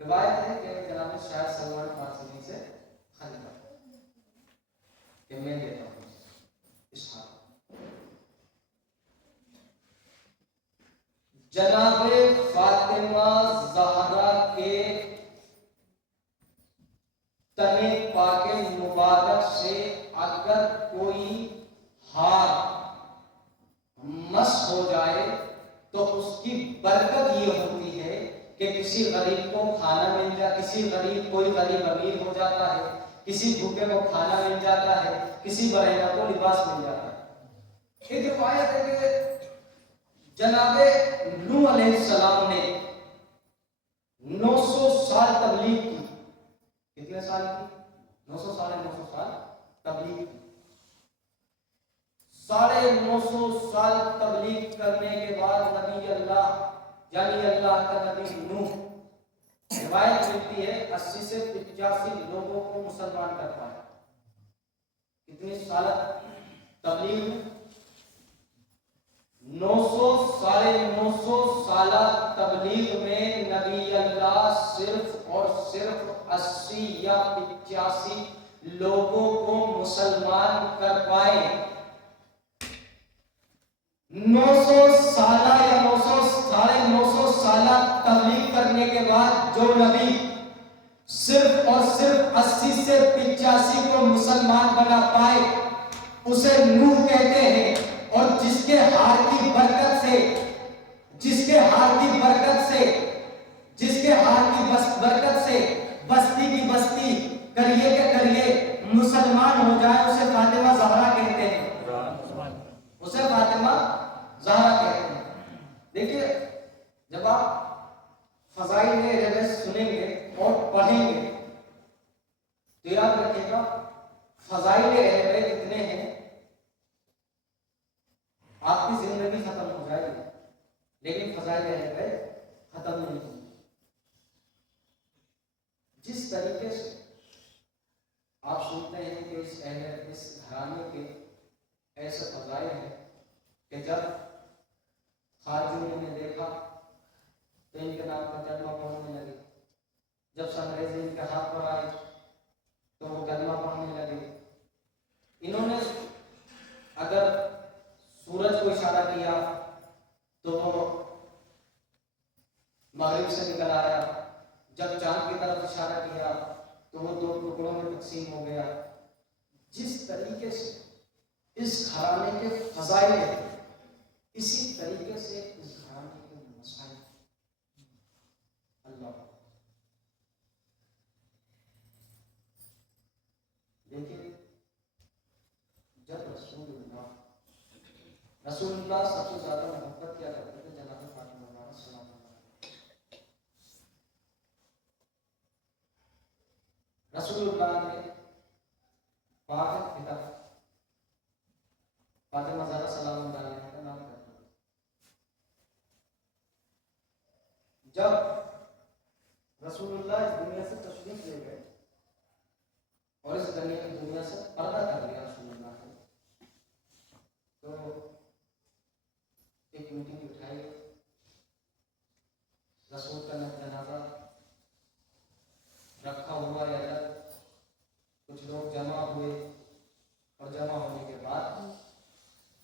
روایت ہے کہ جناب شاید سلمان فارسی سے خریدا کہ میں دیتا ہوں اس حال۔ جناب فاطمہ زہرا کے تنے پاک مبارک سے اگر کوئی ہار مس ہو جائے تو اس کی برکت یہ ہوتی ہے کہ کسی غریب کو کھانا مل جائے، کوئی غریب امیر ہو جاتا ہے، کسی بھوکے کو کھانا مل جاتا ہے، کسی برہنہ کو لباس مل جاتا ہے۔ ایک روایت ہے کہ جناب نوح علیہ السلام نے 900 سال تبلیغ کی۔ کتنے سال کی؟ 900 سال تبلیغ کی۔ 950 سال تبلیغ کرنے کے بعد نبی اللہ یعنی اللہ کا نبی نوح، روایت ملتی ہے 80 سے 85 لوگوں کو مسلمان کر پایا۔ کتنی سالہ تبلیغ میں 900 سالہ تبلیغ میں نبی اللہ صرف اور صرف 80 یا 85 لوگوں کو مسلمان کر پائے. 900 سالہ یا 900 سالہ تبلیغ کرنے کے بعد جو نبی صرف اور صرف 80 سے 85 کو مسلمان بنا پائے اسے نوح کہتے ہیں. اور جس کے ہاتھ کی برکت سے بستی کی بستی کریے کے کریے مسلمان ہو جائے اسے فاطمہ زہرا کہتے ہیں. اسے فاطمہ زہرا کہتے ہیں. دیکھیے جب آپ فضائل اہل بیت سنیں گے اور پڑھیں گے تو یاد رکھیے گا فضائل اہل بیت اتنے ہیں آپ کی زندگی ختم ہو جائے گی لیکن فضائل اہل بیت ختم نہیں ہوگی. جس طریقے سے آپ سنتے ہیں کہ اس گھرانے کے ایسے فضائل ہیں کہ جب خارجیوں نے دیکھا تو ان کے نام کا کلمہ پڑھنے لگے. جب سنگریزی ان کے ہاتھ پر آئے تو وہ کلمہ پڑھنے لگے. انہوں نے اگر سورج کو اشارہ کیا تو وہ مغرب سے نکل آیا. جب چاند کی طرف اشارہ کیا تو وہ 2 ٹکڑوں میں تقسیم ہو گیا. جس طریقے سے اس گھرانے کے فضائل ہیں اسی طریقے سے اس گھرانے کے مسائل. اللہ دیکھیے جب رسول اللہ سب سے زیادہ محبت کیا کرتے تھے جناب فاطمہ زہرا سلام اللہ. رسول اللہ نے پاک پتا فاطمہ زہرا سلام اللہ کا نام کر دیا. جب رسول اللہ اس دنیا سے تشریف لے گئے اور اس دنیا سے پردہ کر لیا رسول اللہ نے تو ایک میٹنگ اٹھائی. رسول کا جنازہ رکھا ہوا ہے الگ. کچھ لوگ جمع ہوئے اور جمع ہونے کے بعد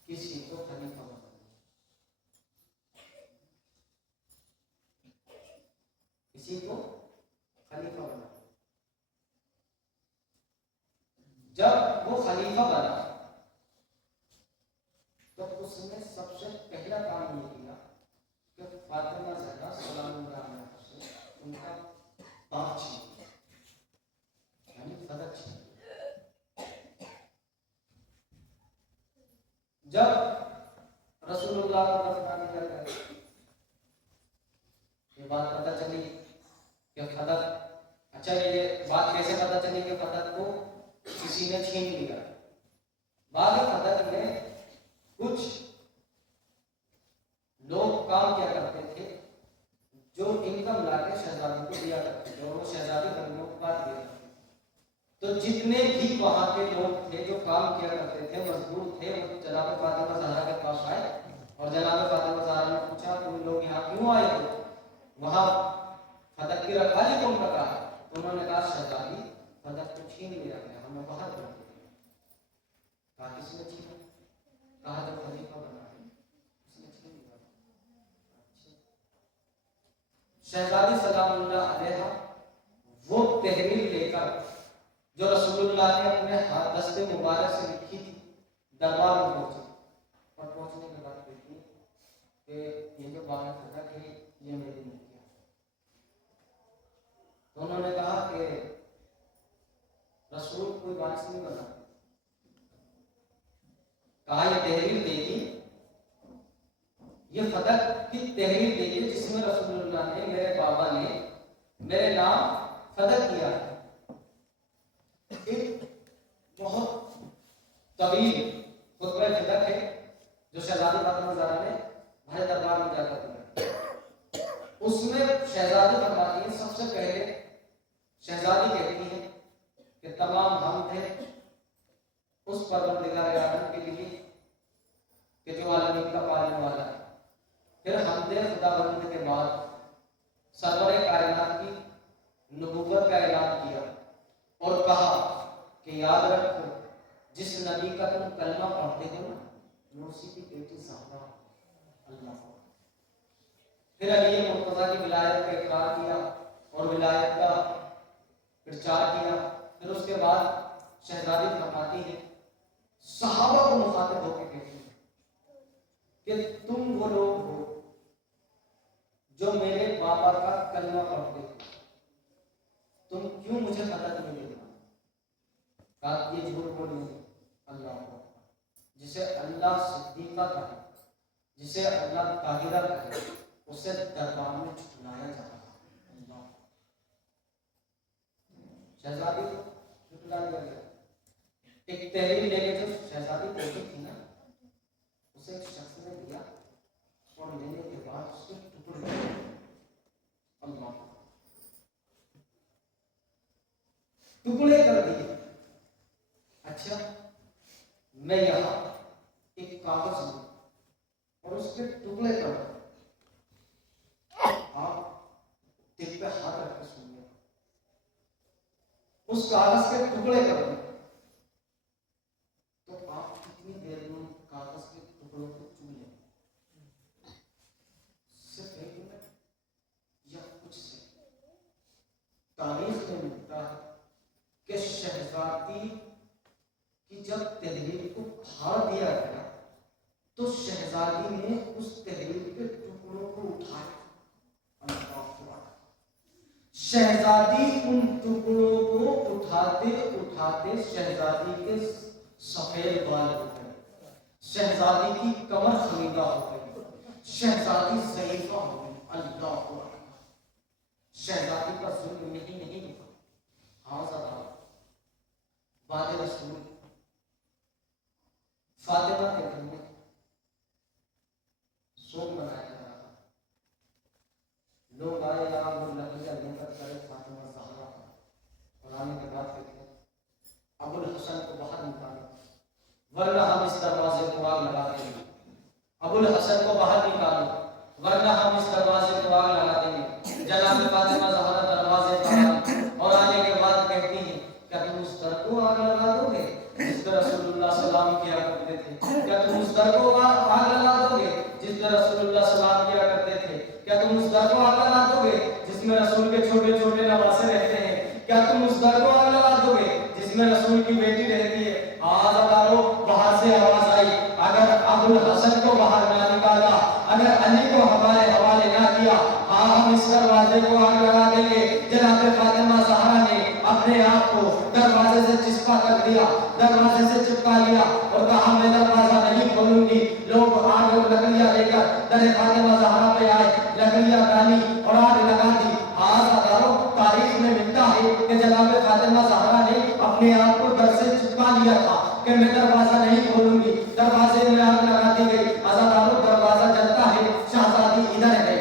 کسی کو خلیفہ بنا دیا. کسی کو خلیفہ بنا دیا. جب وہ خلیفہ بنا تو اس نے سب سے پہلا کام یہ کیا کہ فاطمہ زہرا سلام اللہ علیہا سے ان کا پاک چھین لیا یعنی فدق چھین لیا. جب رسول اللہ کو دفنا کیا گیا یہ بات پتہ چلی کہ فدق اچھا یہ بات کیسے پتہ چلی کہ فدق کو کسی نے چھین لیا. بعد فدق میں کچھ لوگ کام کیا کرتے تھے جو انکم لا کے شہزادی کو دیا کرتے تھے اور وہ شہزادی غریبوں کو بانٹ دیا کرتے تھے. تو جتنے بھی وہاں کے لوگ تھے جو کام کیا کرتے تھے مزدور تھے وہ جناب فاطمہ زہرا کے پاس آئے اور جناب فاطمہ زہرا نے پوچھا تم لوگ یہاں کیوں آئے ہو؟ وہاں فدق کی رکھوالی کون کر رہا ہے؟ تو انہوں نے کہا شہزادی فدق کو چھین لیا گیا ہمیں باہر کر دیا. کہا کس نے چھینا؟ کہا جب خلیفہ بنا ہے اس نے چھین لیا. شہزادی سلام اللہ علیہا وہ تحریر لے کر جو رسول اللہ نے اپنے ہاتھ دست مبارک سے لکھی تھی دربار میں پہنچی اور پہنچنے کے بعد دیکھی کہ یہ جو بات فدق ہے یہ میری نہیں کیا. تو انہوں نے کہا کہ رسول کوئی بات نہیں بنا. کہا یہ تحریر دیکھی یہ فدق کی تحریر دیکھی جس میں رسول اللہ نے میرے بابا نے میرے نام فدق کیا ہے. ایک بہت طویل خطبہ فدق ہے جو شہزادی فاطمہ زہرا نے بھائی دربار میں جا کر دیا. اس میں شہزادی فرماتی ہے سب سے پہلے شہزادی کہتی ہے کہ تمام حمد ہے اس پروردگار عالم کے لیے کہ جو عالمین کا پالنے والا ہے. پھر حمد خداوند کے بعد سرور کائنات کی نبوت کا اعلان کیا اور کہا کہ یاد رکھو جس نبی کا تم کلمہ پڑھتے ہو نا وہ اسی کی بیٹی زہرا. اللہ. پھر علی مرتضیٰ کی ولایت کا اقرار کیا اور ولایت کا پرچار کیا. پھر اس کے بعد شہزادی فرماتی ہے صحابہ کو مخاطب ہو کے کہتی ہے کہ تم وہ لوگ ہو جو میرے بابا کا کلمہ پڑھتے ہو, تم کیوں مجھے مدد نہیں دیتے؟ کہا یہ جھوٹ بولیں گے. اللہ کو جسے اللہ صدیقہ کہے, جسے اللہ طاہرہ کہے, اسے دربار میں جھٹلایا جا رہا ہے. اللہ شہزادی کو جھٹلا دیا گیا. ایک تحریر لے کے جو شہزادی بیٹی تھی نا اسے ایک شخص نے دیا اور لینے کے بعد اس کے ٹکڑے. اللہ ٹکڑے کر دیے. اچھا میں یہاں ایک کاغذ لوں اور اس کے ٹکڑے کر دوں, آپ دل پہ ہاتھ رکھ کے سنیے. اس کاغذ کے ٹکڑے کر دوں تو آپ کتنی دیر میں کاغذ کے ٹکڑوں کو چن لیں؟ صرف 1 منٹ یا کچھ سے. تاریخ میں ملتا ہے کہ شہزادی کی جب تحریر کو پھاڑ دیا گیا تو شہزادی نے اس تحریر کے ٹکڑوں کو اٹھایا. شہزادی ان ٹکڑوں کو اٹھاتے اٹھاتے شہزادی کے سفید بال ہو گئے, شہزادی کی کمر خمیدہ ہو گئی, شہزادی ضعیفہ ہو گئی. اللہ اکبر. شہزادی کا ظلم نہیں ہوا. ہاں ذرا بعد رسول فاطمہ کے گھر میں سوگ منایا جا رہا تھا. لوگ آئے یار وہ لکڑیاں لے کر کرے فاطمہ زہرا اور آنے کے بعد کہتے ابو الحسن کو باہر نکالو ورنہ ہم اس دروازے کو آگ لگا دیں گے. ابو الحسن کو باہر نکالو ورنہ ہم اس دروازے کو آگ لگا دیں گے. جناب فاطمہ زہرا دروازے پر آئی اور آنے کے بعد کہتی ہیں کیا تم اس در کو آگ لگا دو گے جس پر رسول اللہ سلام کیا کرتے تھے؟ کیا تم اس در کو آگ لگا دو گے جس پر رسول اللہ سلام کیا کرتے تھے؟ کیا تم اس در کو آگ لگا دو گے جس میں رسول کے چھوٹے چھوٹے نواسے رہتے ہیں؟ کیا تم اس در کو آگ لگا دو گے جس میں رسول کی بیٹی رہتی ہے؟ آواز اٹھارو. باہر سے آواز آئی اگر ابو الحسن کو باہر نہ نکالا, اگر علی کو ہمارے حوالے نہ کیا, ہاں ہم اس دروازے کو آگ لگا دیں گے. جناب فاطمہ زہرا نے اپنے آپ کو دروازے سے چسپا کر دیا, دروازے سے چپکا لیا اور کہا میں دروازہ نہیں کھولوں گی. لوگ آگ اور لکڑیاں لے کر در فاطمہ زہرا پہ آئے, لکڑیاں ڈالی اور آگ لگا دی. آج ہزاروں تاریخ میں ملتا ہے کہ جناب فاطمہ زہرا نے اپنے آپ کو در سے چپکا لیا تھا کہ میں دروازہ نہیں کھولوں گی. دروازے میں آگ لگا دی گئی. ہزاروں دروازہ جلتا ہے, شہزادی ادھر ہے.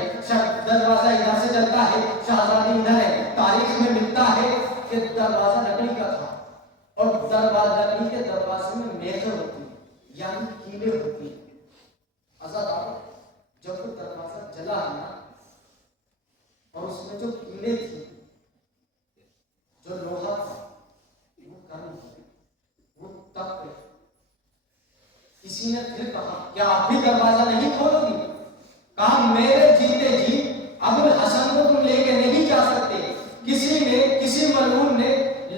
دروازہ ادھر سے جلتا ہے, شہزادی ادھر ہے. تاریخ میں ملتا ہے کہ دروازہ لکڑی کا تھا اور دروازہ لکڑی کے دروازے میں میخیں ہوتی یعنی کیلیں ہوتی. ہزاروں جب وہ دروازہ جلا ہے نا اور اس میں جو کیلیں تھی, جو لوہا تھا وہ گرم ہو گئی, وہ تپ گئی. کسی نے پھر کہا کیا آپ بھی دروازہ نہیں کھولو گی؟ کہا میرے جیتے جی ابو الحسن کو تم لے کے نہیں جا سکتے. کسی ملعون نے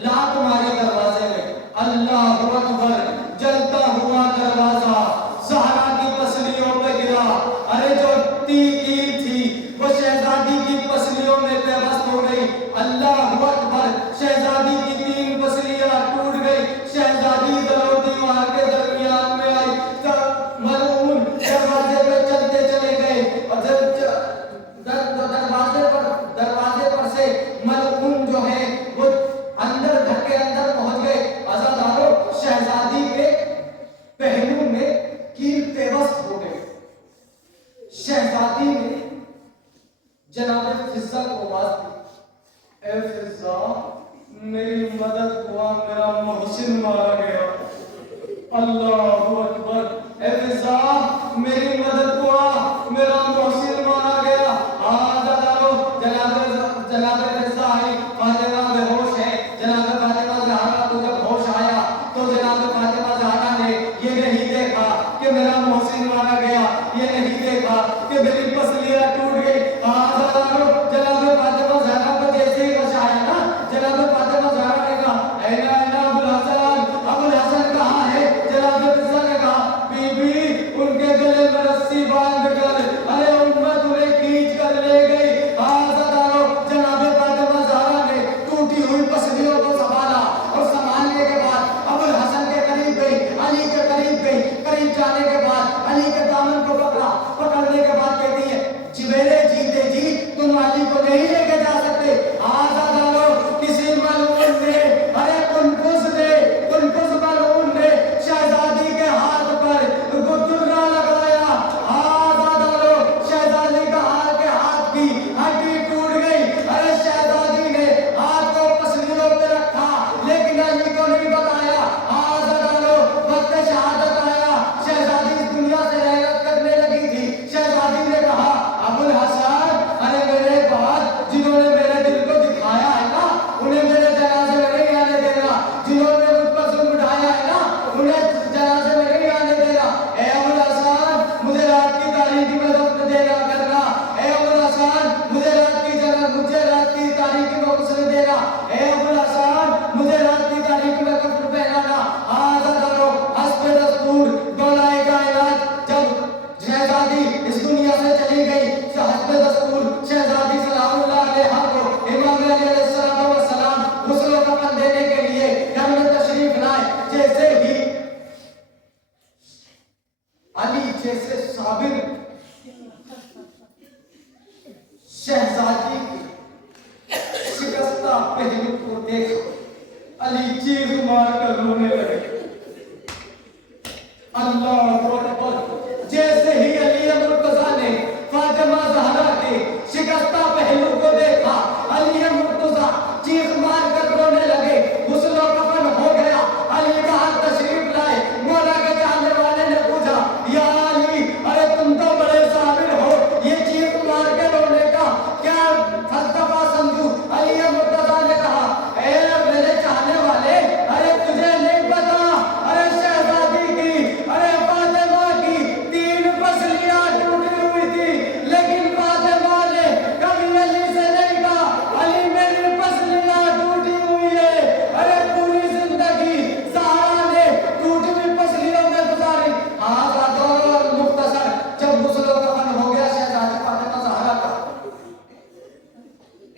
لات ماری دروازے میں. اللہ اکبر. جلتا ہوا دروازہ زہرا کی پسلیوں پہ گرا. ارے جو تیر تھی وہ شہزادی کی پسلیوں میں پیوست ہو گئی. اللہ اکبر. شہزادی کی 3 پسلیاں ٹوٹ گئی. شہزادی در و دیوار کے درمیان میں آئی. ملعون دروازے پہ چلتے چلے گئے اور دروازے پر سے ملعون جو ہے وہ اندر گھر کے اندر پہنچ گئے. عزادارو شہزادی کے پہلو میں کیل پیوست ہو گئے. شہزادی نے جناب فضہ کو آواز دی, اے فضہ میری مدد ہوا, میرا محسن مارا گیا. اللہ اکبر. اے فضا میری مدد کو آ, میرا محسن مانا گیا. ہاں دادارو جناب فضا آئی, فاطمہ بے ہوش ہے. جناب فاطمہ زہرا کو جب ہوش آیا تو جناب فاطمہ زہرا نے یہ نہیں دیکھا کہ میرا محسن مانا گیا, یہ نہیں دیکھا کہ میری پسلیاں ٹوٹ گئی. ہاں دادارو جناب فاطمہ زہرا کو جیسے ہی ہوش آیا نا, جناب فاطمہ زہرا نے کہا اے نا ابو الحسن, ابو الحسن کہاں ہے؟ جناب فضا نے کہا بی بی ان کے گلے میں رسی باندھ کر ارے امت انہیں کھینچ کر لے گئی. جناب فاطمہ زہرا نے ٹوٹی ہوئی پسلیوں کو سنبھالا اور سنبھالنے کے بعد ابو الحسن کے قریب گئی, علی کے قریب گئی. قریب جانے کے بعد علی کے دامن کو پکڑا, پکڑنے کے بعد کہتی ہے جی میرے جیتے جی تم علی کو نہیں لے کے جا سکتے. کسی ملعون نے ارے کنفوس ملعون نے شہزادی کے ہاتھ پر درا لگایا. شہزادی کا ہاتھ کی ہڈی ٹوٹ گئی. ارے شہزادی نے ہاتھ کو پسلیوں پہ رکھا لیکن علی کو نہیں بتایا. وقت شہادت آیا, شہزادی اس دنیا سے رحلت کرنے لگی تھی. شہزادی نے کہا ابو الحسن ارے میرے بعد جنہوں نے میرے دل کو دکھایا ہے نا انہیں میرے جنازے میں نہیں آنے دینا. جنہوں نے مجھ پر ظلم اٹھایا ہے نا انہیں جنازے میں نہیں آنے دینا. اے ابو الحسن مجھے رات کی تاریکی میں دفن دینا کرنا. اے ابو الحسن مجھے رات کی تاریکی میں غسل دینا. اے ابو الحسن مجھے رات کی تاریکی میں کفن پہنانا. حسب دستور دولائے کائنات جب شہزادی اس دنیا سے چلی گئی, حسب دستور شہزادی سلام اللہ علیہ کو امام علی علیہ السلام غسل و کفن دینے کے لیے گھر میں تشریف لائے. جیسے ہی علی جیسے صابر شہزادی کے شکستہ پہلو کو دیکھا علی چیخ مار کر رونے لگے. اللہ اکبر. جیسے ہی علی مرتضیٰ نے فاطمہ زہرا کے شکستہ پہلو کو دیکھا علی مرتضیٰ چیخ مار کر رونے لگے. غسل و کفن ہو گیا. علی کا ہاتھ تشریف لائے. مولا کے چاہنے والے نے پوچھا یا علی ارے تم تو بڑے صابر ہو, یہ چیخ مار کے رونے کا کیا فلسفہ سمجھوں؟ علی مرتضیٰ نے کہا اے میرے چاہنے والے ارے تجھے نہیں پتا ارے شہزادی کی ارے فاطمہ کی 3 پسلیاں ٹوٹی ہوئی تھی لیکن فاطمہ نے کبھی علی سے نہیں کہا علی میری پسلیاں ٹوٹی ہوئی ہے. ارے پوری زندگی زہرا نے ٹوٹی ہوئی پسلیوں میں گزاری. اور مختصر جب غسل و کفن ہو گیا شہزادی فاطمہ زہرا کا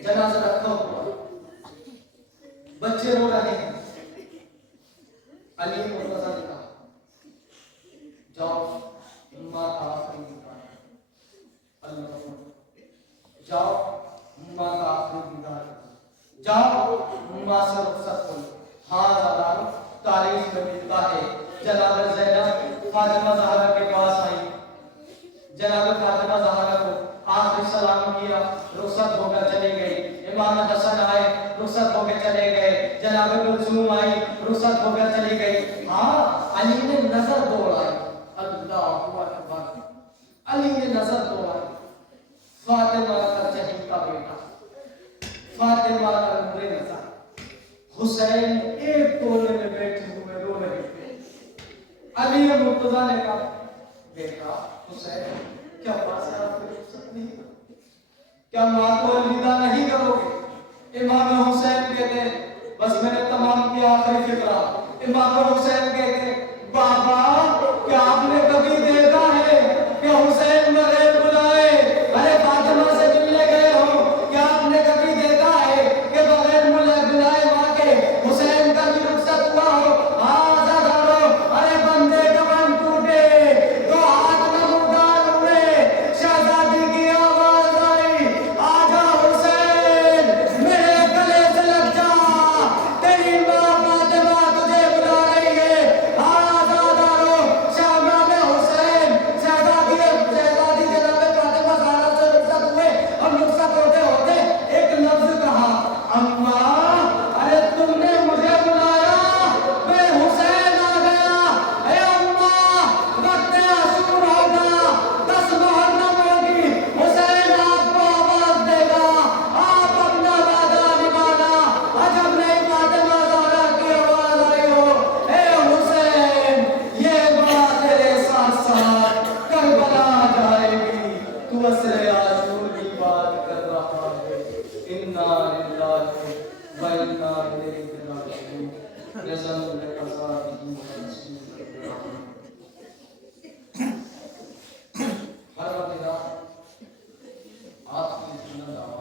جنازہ رکھا ہوا, بچے رو رہے ہیں. علی مرتضیٰ نے کہا جاؤ ماں کا آخری دیدار, اللہ جاؤ ماں کا آخری دیدار, جاؤ ماں سے رخصت کرو. ہاں دادارو تاریخ میں ملتا ہے جناب زینب فاطمہ زہرا کے پاس آئی. جناب فاطمہ زہرا کو آخری سلام کیا, رخصت ہو کر چلی گئی. امام حسن آئے, رخصت ہو کے چلے گئے. جناب کلثوم آئی, رخصت ہو کر چلی گئی. ہاں علی نے نظر دوڑائی. اللہ اکبر. علی نے نظر دوڑائی. فاطمہ کا چہیتا بیٹا, فاطمہ کا نور نظر, حسین ایک کونے میں بیٹھے ہوئے رو رہے تھے. علی مرتضیٰ نے کہا بیٹا حسین کیا پاس آپ کو رخصت نہیں کرو, کیا ماں کو الوداع نہیں کرو گے؟ امام حسین کہتے بس میں نے تمام کی آخری فکرہ. امام حسین کہتے بابا کیا آپ نے کبھی دیکھا ہے کہ حسین بغیر بلائے ارے فاطمہ سے ملنے گئے ہو؟ کیا آپ نے کبھی دیکھا ہے کہ بغیر بلائے ماں کے حسین کا بھی رخصت ہوا ہو؟ ارے بندے کفن ٹوٹے, 2 ہاتھ نمودار ہوئے, شہزادی کی آواز آئی آجا حسین میرے گلے سے لگ جا, تیری ماں فاطمہ تجھے بلا رہی ہے. مسئلہ عاشور کی بات کر رہا ہے. انا للہ و انا الیہ راجعون. یزن بقضائہ و تنزیل.